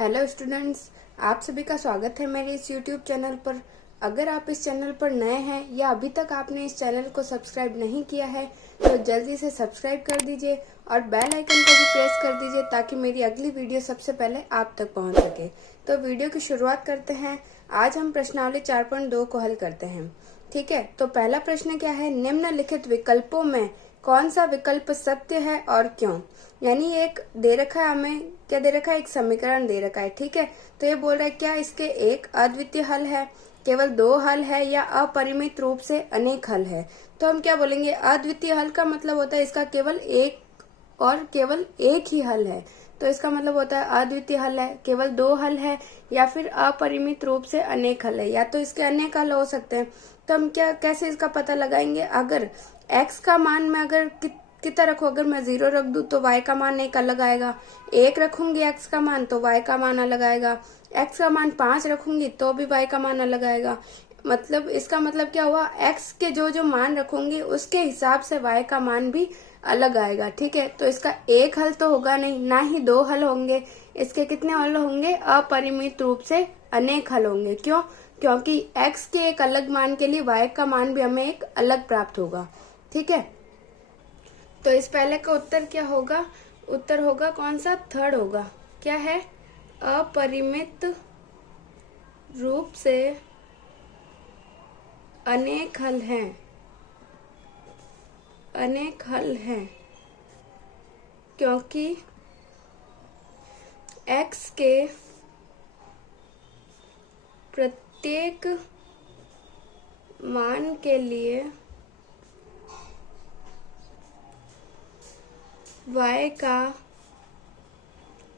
Hello students, आप सभी का स्वागत है मेरे इस यूट्यूब चैनल पर। अगर आप इस चैनल पर नए हैं या अभी तक आपने इस चैनल को सब्सक्राइब नहीं किया है तो जल्दी से सब्सक्राइब कर दीजिए और बेल आइकन को भी प्रेस कर दीजिए ताकि मेरी अगली वीडियो सबसे पहले आप तक पहुंच सके। तो वीडियो की शुरुआत करते हैं। आज हम प्रश्नावली 4.2 को हल करते हैं। ठीक है, तो पहला प्रश्न क्या है, निम्नलिखित विकल्पों में कौन सा विकल्प सत्य है और क्यों। यानी एक दे रखा है, हमें क्या दे रखा है, एक समीकरण दे रखा है। ठीक है, तो ये बोल रहा है क्या इसके एक अद्वितीय हल है, केवल दो हल है या अपरिमित रूप से अनेक हल है। तो हम क्या बोलेंगे, अद्वितीय हल का मतलब होता है इसका केवल एक और केवल एक ही हल है। तो इसका मतलब होता है अद्वितीय हल है, केवल दो हल है या फिर अपरिमित रूप से अनेक हल है, या तो इसके अनेक हल हो सकते हैं। तो हम क्या कैसे इसका पता लगाएंगे, अगर x का मान में अगर कितना रखो, अगर मैं 0 रख दूं तो y का मान एक अलग आएगा, 1 रखूंगी x का मान तो y का मान अलग आएगा, x का मान 5 रखूंगी तो भी y का मान अलग आएगा। मतलब इसका मतलब क्या हुआ, x के जो मान रखूंगी उसके हिसाब से y का मान भी अलग आएगा। ठीक है, तो इसका एक हल तो होगा नहीं, ना ही दो हल होंगे। इसके कितने हल होंगे, अपरिमित रूप से अनेक हल होंगे। क्यों? क्योंकि x के एक अलग मान के लिए y का मान भी हमें एक अलग प्राप्त होगा। ठीक है, तो इस पहले का उत्तर क्या होगा, उत्तर होगा कौन सा, थर्ड होगा। क्या है, अपरिमित रूप से अनेक हल हैं, अनेक हल हैं क्योंकि x के प्रत्येक मान के लिए y का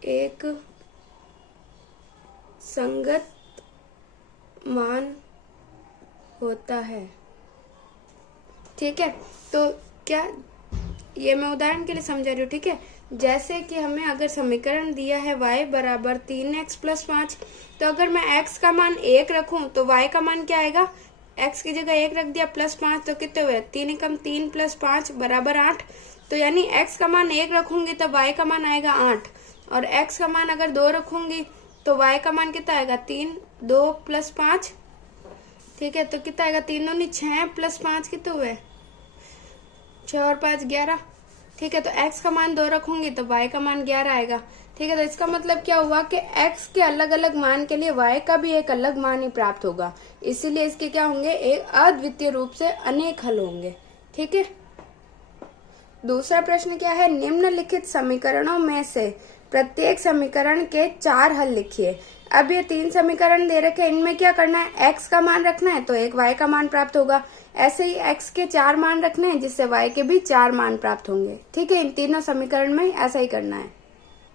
एक संगत मान होता है। ठीक है, तो क्या ये मैं उदाहरण के लिए समझा रही हूँ। ठीक है, जैसे कि हमें अगर समीकरण दिया है y बराबर 3x + 5, तो अगर मैं x का मान 1 रखूं तो y का मान क्या आएगा, x की जगह 1 रख दिया +5 तो कितने हुए, 3 × 3 + 5 = 8। तो यानी x का मान 1 रखूंगी तो y का मान आएगा 8, और x का मान अगर 2 रखूंगी तो y का मान कितना आएगा, 3, 2 + 5। ठीक है, तो कितना आएगा, 3 दूनी 6 + 5 कितने हुए, 6 और 5 11। ठीक है, तो x का मान 2 रखूंगी तो y का मान 11 आएगा। ठीक है, तो इसका मतलब क्या हुआ कि x के अलग अलग मान के लिए y का भी एक अलग मान ही प्राप्त होगा, इसीलिए इसके क्या होंगे, एक अद्वितीय रूप से अनेक हल होंगे। ठीक है, दूसरा प्रश्न क्या है, निम्नलिखित समीकरणों में से प्रत्येक समीकरण के 4 हल लिखिए। अब ये 3 समीकरण दे रखे, इनमें क्या करना है, x का मान रखना है तो एक y का मान प्राप्त होगा। ऐसे ही x के 4 मान रखने हैं जिससे y के भी 4 मान प्राप्त होंगे। ठीक है, इन तीनों समीकरण में ऐसा ही करना है।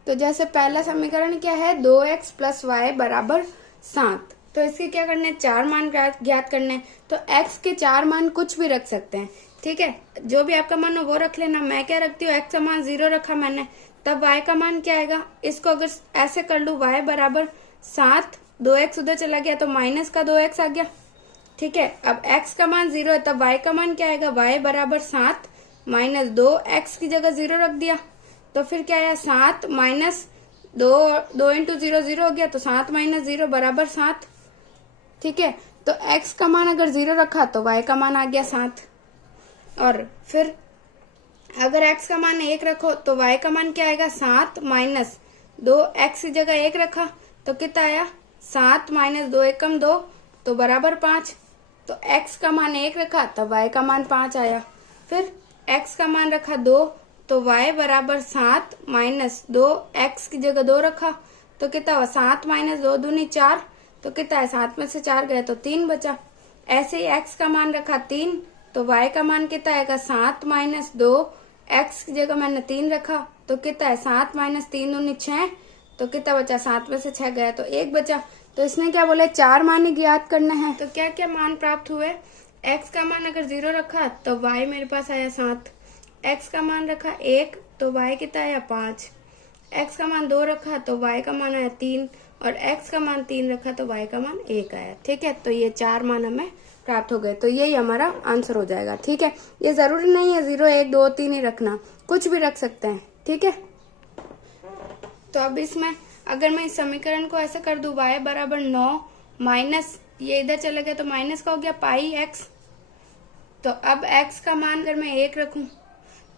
तो जैसे पहला समीकरण क्या है, 2x + y = 7, तो इसके क्या करने, 4 मान ज्ञात करने। तो x के 4 मान कुछ भी रख सकते हैं। ठीक है, जो भी आपका मन हो वो रख लेना। मैं क्या रखती हूँ, x का मान 0 रखा मैंने, तब y का मान क्या आएगा, इसको अगर ऐसे कर लूँ, y = 7, 2x उधर चला गया तो माइनस का 2x आ गया। ठीक है, अब x का मान 0 है तब y का मान क्या आएगा, y = 7 - 2x की जगह 0 रख दिया तो फिर क्या आया, 7 - 2, 2 × 0 0 हो गया, तो 7 - 0 = 7। ठीक है, तो x का मान अगर 0 रखा तो y का मान आ गया 7, और फिर अगर x का मान 1 रखो तो y का मान क्या आएगा, 7 - 2, x की जगह 1 रखा तो कितना आया, 7 - 2 × 2 तो = 5। तो x का मान 1 रखा तब y का मान 5 आया। फिर x का मान रखा 2 तो y = 7 - 2, x की जगह 2 रखा तो कितना हुआ, 7 - 2 दूनी 4, तो कितना है, 7 में से 4 गए तो 3 बचा। ऐसे ही x का मान रखा 3 तो y का मान कितना आएगा, 7 - 2, x की जगह मैंने 3 रखा तो कितना है, 7 - 3 दूनी 6, तो कितना बचा, 7 में से 6 गया तो 1 बचा। तो इसने क्या बोला, 4 मान ही ज्ञात करना है। तो क्या क्या मान प्राप्त हुए, x का मान अगर 0 रखा तो y मेरे पास आया 7, x का मान रखा 1 तो y कितना आया 5, x का मान 2 रखा तो y का मान आया 3, और x का मान 3 रखा तो y का मान 1 आया। ठीक है, तो ये 4 मान हमें प्राप्त हो गए, तो यही हमारा आंसर हो जाएगा। ठीक है, ये जरूरी नहीं है 0 1 2 3 ही रखना, कुछ भी रख सकते हैं। ठीक है, तो अब इसमें अगर मैं इस समीकरण को ऐसा कर दूं y बराबर 9 माइनस ये इधर चला गया तो माइनस का हो गया पाई x। तो अब x का मान अगर मैं 1 रखूं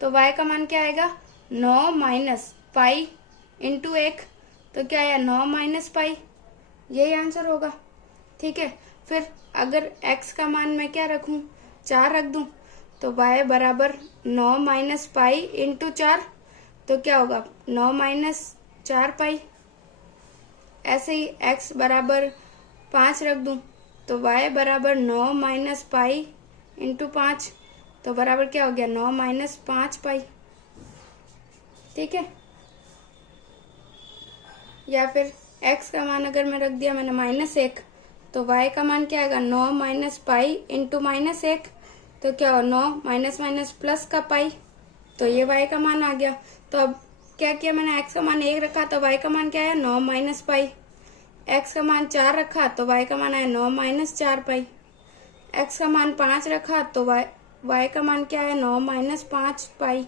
तो y का मान क्या आएगा 9 माइनस पाई इंटू 1। तो क्या आया 9 माइनस पाई, यही आंसर होगा। ठीक है, फिर अगर x का मान मैं क्या रखूं 4 रख दूं तो y बराबर 9 माइनस पाई इंटू 4। तो क्या होगा 9 माइनस 4 पाई। ऐसे ही x बराबर 5 रख दूं तो y बराबर 9 माइनस पाई इंटू 5। तो बराबर क्या हो गया 9 माइनस 5 पाई। ठीक है, या फिर x का मान अगर मैं रख दिया मैंने -1 तो y का मान क्या आएगा 9 माइनस पाई इंटू -1। तो क्या हो 9 माइनस माइनस प्लस का पाई। तो ये y का मान आ गया। तो अब क्या किया मैंने x का मान 1 रखा तो y का मान क्या है 9 माइनस पाई। x का मान 4 रखा तो y का मान आया 9 माइनस 4 पाई। x का मान 5 रखा तो y का मान क्या है 9 माइनस 5 पाई।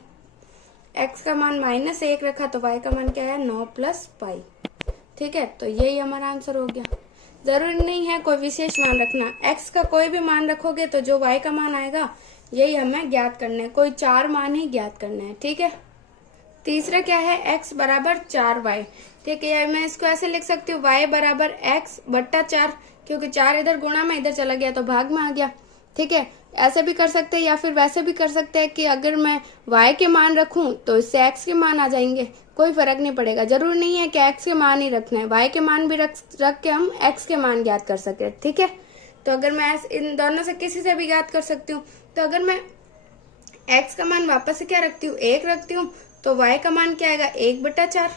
x का मान -1 रखा तो y का मान क्या है 9 प्लस पाई। ठीक है, तो यही हमारा आंसर हो गया। जरूरी नहीं है कोई विशेष मान रखना, x का कोई भी मान रखोगे तो जो y का मान आएगा यही हमें ज्ञात करना है। कोई 4 मान ही ज्ञात करना है। ठीक है, तीसरा क्या है x बराबर 4y। ठीक है, मैं इसको ऐसे लिख सकती हूँ y बराबर x बट्टा 4, क्योंकि 4 इधर गुणा में इधर चला गया तो भाग में आ गया। ठीक है, ऐसे भी कर सकते हैं या फिर वैसे भी कर सकते हैं कि अगर मैं y के मान रखूं तो इससे x के मान आ जाएंगे, कोई फर्क नहीं पड़ेगा। जरूरी नहीं है कि x के मान ही रखना है, y के मान भी रख के हम x के मान ज्ञात कर सकते हैं। ठीक है, तो अगर मैं इन दोनों से किसी से भी ज्ञात कर सकती हूँ। तो अगर मैं x का मान वापस से क्या रखती हूँ 1 रखती हूँ तो y का मान क्या आएगा 1 बटा 4।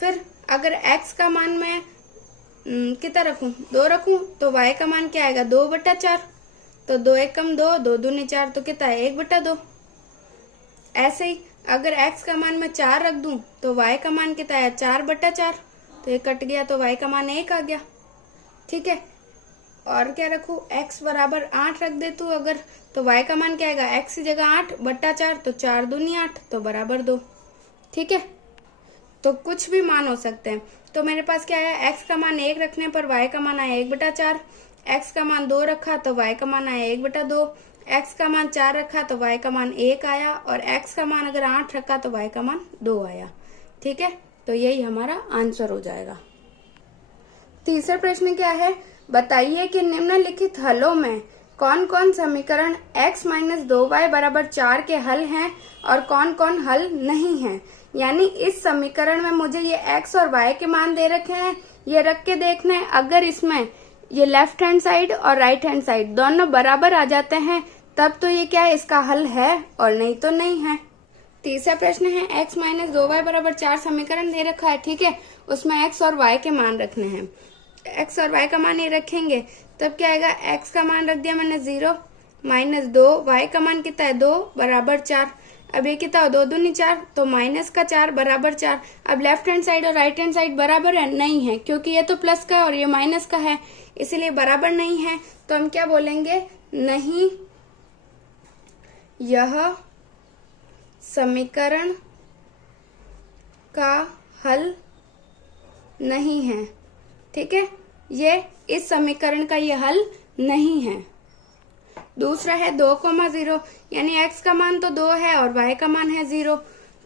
फिर अगर x का मान मैं कितना रखूं 2 रखूं तो y का मान क्या आएगा 2 बटा 4। तो 2 1 कम 2, 2 दूनी 4 तो कितना है 1 बटा 2। ऐसे ही अगर x का मान मैं 4 रख दूं तो y का मान कितना है 4 बटा 4। तो ये कट गया तो y का मान 1 आ गया। ठीक है, और क्या रखूं x बराबर 8 रख दे तू अगर, तो y का मान क्या आएगा x की जगह 8 बट्टा 4 तो 4 दूनी 8 तो बराबर 2। ठीक है, तो कुछ भी मान हो सकते हैं। तो मेरे पास क्या है x का मान 1 रखने पर y का मान आया 1 बटा 4, x का मान 2 रखा तो y का मान आया 1 बटा 2, x का मान 4 रखा तो y का मान 1 आया, और x का मान अगर 8 रखा तो y का मान 2 आया। ठीक है, तो यही हमारा आंसर हो जाएगा। तीसरा प्रश्न क्या है, बताइए कि निम्नलिखित हलों में कौन कौन समीकरण x माइनस 2y बराबर 4 के हल हैं और कौन कौन हल नहीं हैं। यानी इस समीकरण में मुझे ये x और y के मान दे रखे हैं, ये रख के देखना है अगर इसमें ये लेफ्ट हैंड साइड और राइट हैंड साइड दोनों बराबर आ जाते हैं तब तो ये क्या है इसका हल है, और नहीं तो नहीं है। तीसरा प्रश्न है x माइनस 2y बराबर 4 समीकरण दे रखा है। ठीक है, उसमें x और y के मान रखने हैं। x और y का मान ये रखेंगे तब क्या आएगा, x का मान रख दिया मैंने 0 माइनस 2, y का मान कितना है 2 बराबर 4। अब ये कितना हो 2 दूनी 4 तो माइनस का 4 बराबर 4। अब लेफ्ट हैंड साइड और राइट हैंड साइड बराबर है नहीं है, क्योंकि ये तो प्लस का है और ये माइनस का है, इसीलिए बराबर नहीं है। तो हम क्या बोलेंगे, नहीं यह समीकरण का हल नहीं है। ठीक है, ये इस समीकरण का ये हल नहीं है। दूसरा है 2,0, यानी x का मान तो 2 है और y का मान है 0।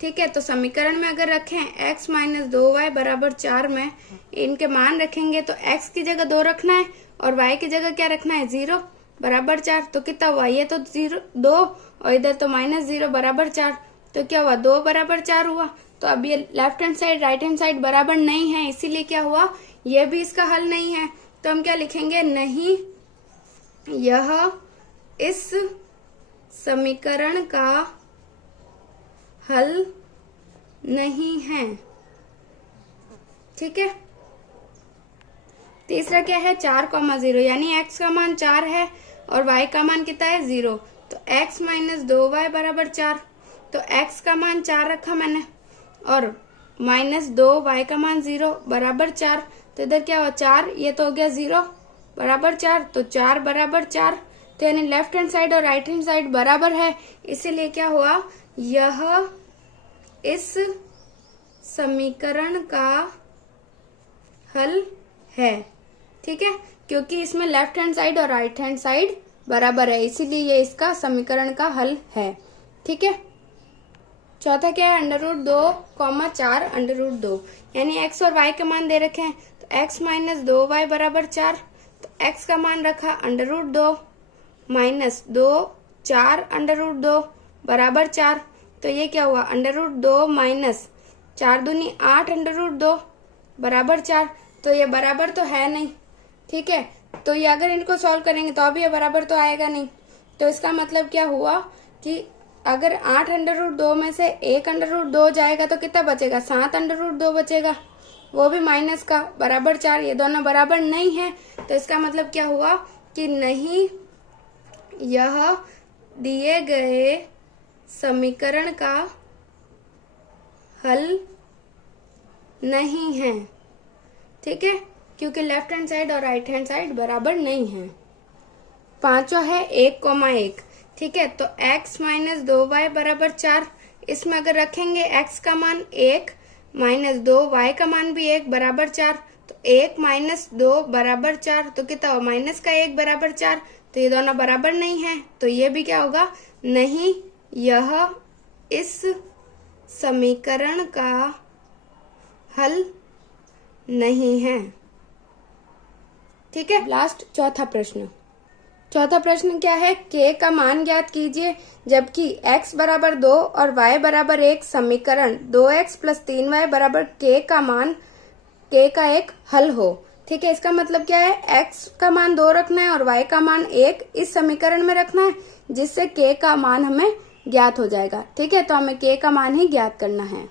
ठीक है, तो समीकरण में अगर रखें x माइनस 2y बराबर 4 में इनके मान रखेंगे तो x की जगह 2 रखना है और y की जगह क्या रखना है 0 बराबर 4। तो कितना हुआ, ये तो 2 और इधर तो -0 बराबर 4। तो क्या हुआ 2 बराबर 4 हुआ। तो अब ये left hand side right hand side बराबर नहीं है, इसीलिए क्या हुआ ये भी इसका हल नहीं है। तो हम क्या लिखेंगे, नहीं यह इस समीकरण का हल नहीं है। ठीक है, तीसरा क्या है 4,0, यानी x का मान 4 है और y का मान कितना है 0। तो x माइनस 2y बराबर 4। तो x का मान 4 रखा मैंने और माइनस 2y का मान 0 बराबर 4। तो इधर क्या हुआ 4, ये तो हो गया 0 बराबर 4। तो 4 बराबर 4, तो यानी लेफ्ट हैंड साइड और राइट हैंड साइड बराबर है, इसीलिए क्या हुआ यह इस समीकरण का है। ठीक है, क्योंकि इसमें लेफ्ट हैंड साइड और राइट हैंड साइड बराबर है, इसीलिए ये इसका समीकरण का हल है। ठीक है, चौथा क्या है, √2, 4 √2, यानी x और y के मान दे रखे हैं, तो x - 2y बराबर 4, तो x का मान रखा √2 - 2 4 √2 बराबर 4, तो ये क्या हुआ, √2 - 4 दूनी 8 √2 बराबर 4, तो ये बराबर तो है नहीं। ठीक है, तो ये अगर इनको सॉल्व करेंगे तो अब ये बराबर तो आएगा नहीं, तो इसका मतलब क्या हुआ कि अगर 8 √2 में से 1 √2 जाएगा तो कितना बचेगा, 7 √2 बचेगा, वो भी माइनस का, बराबर 4, ये दोनों बराबर नहीं है, तो इसका मतलब क्या हुआ कि नहीं, यह दिए गए समीकरण का हल नहीं है। ठीक है, क्योंकि लेफ्ट हैंड साइड और राइट हैंड साइड बराबर नहीं है। पांचवा है 1,1। ठीक है, तो x - 2y बराबर 4, इसमें अगर रखेंगे x का मान 1 - 2y का मान भी 1 बराबर 4, तो 1 - 2 बराबर 4, तो कितना हो, माइनस का 1 बराबर 4, तो ये दोनों बराबर नहीं है, तो ये भी क्या होगा, नहीं, यह इस समीकरण का हल नहीं है। ठीक है, लास्ट चौथा प्रश्न। चौथा प्रश्न क्या है, k का मान ज्ञात कीजिए जबकि x बराबर 2 और y बराबर 1 समीकरण 2x + 3y बराबर k का एक हल हो। ठीक है, इसका मतलब क्या है, x का मान 2 रखना है और y का मान 1 इस समीकरण में रखना है, जिससे k का मान हमें ज्ञात हो जाएगा। ठीक है, तो हमें k का मान ही ज्ञात करना है।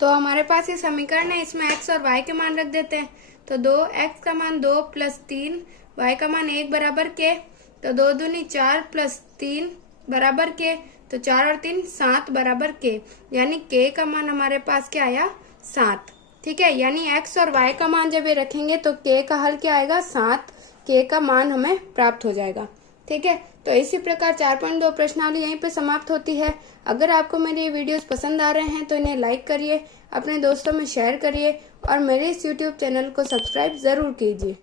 तो हमारे पास ये समीकरण है, इसमें x और y के मान रख देते हैं, तो 2x का मान 2 + 3 y का मान 1 बराबर k, तो 2 दूनी 4 + 3 बराबर k, तो 4 और 3 7 बराबर k, यानी k का मान हमारे पास क्या आया, 7। ठीक है, यानी x और y का मान जब ये रखेंगे तो k का हल क्या आएगा, 7, k का मान हमें प्राप्त हो जाएगा। ठीक है, तो इसी प्रकार 4.2 प्रश्नावली यहीं पे समाप्त होती है। अगर आपको मेरे ये वीडियोस पसंद आ रहे हैं तो इन्हें लाइक करिए, अपने दोस्तों में शेयर करिए और मेरे इस YouTube चैनल को सब्सक्राइब जरूर कीजिए।